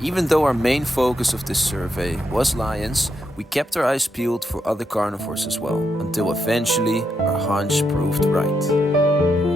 Even though our main focus of this survey was lions, we kept our eyes peeled for other carnivores as well, until eventually our hunch proved right.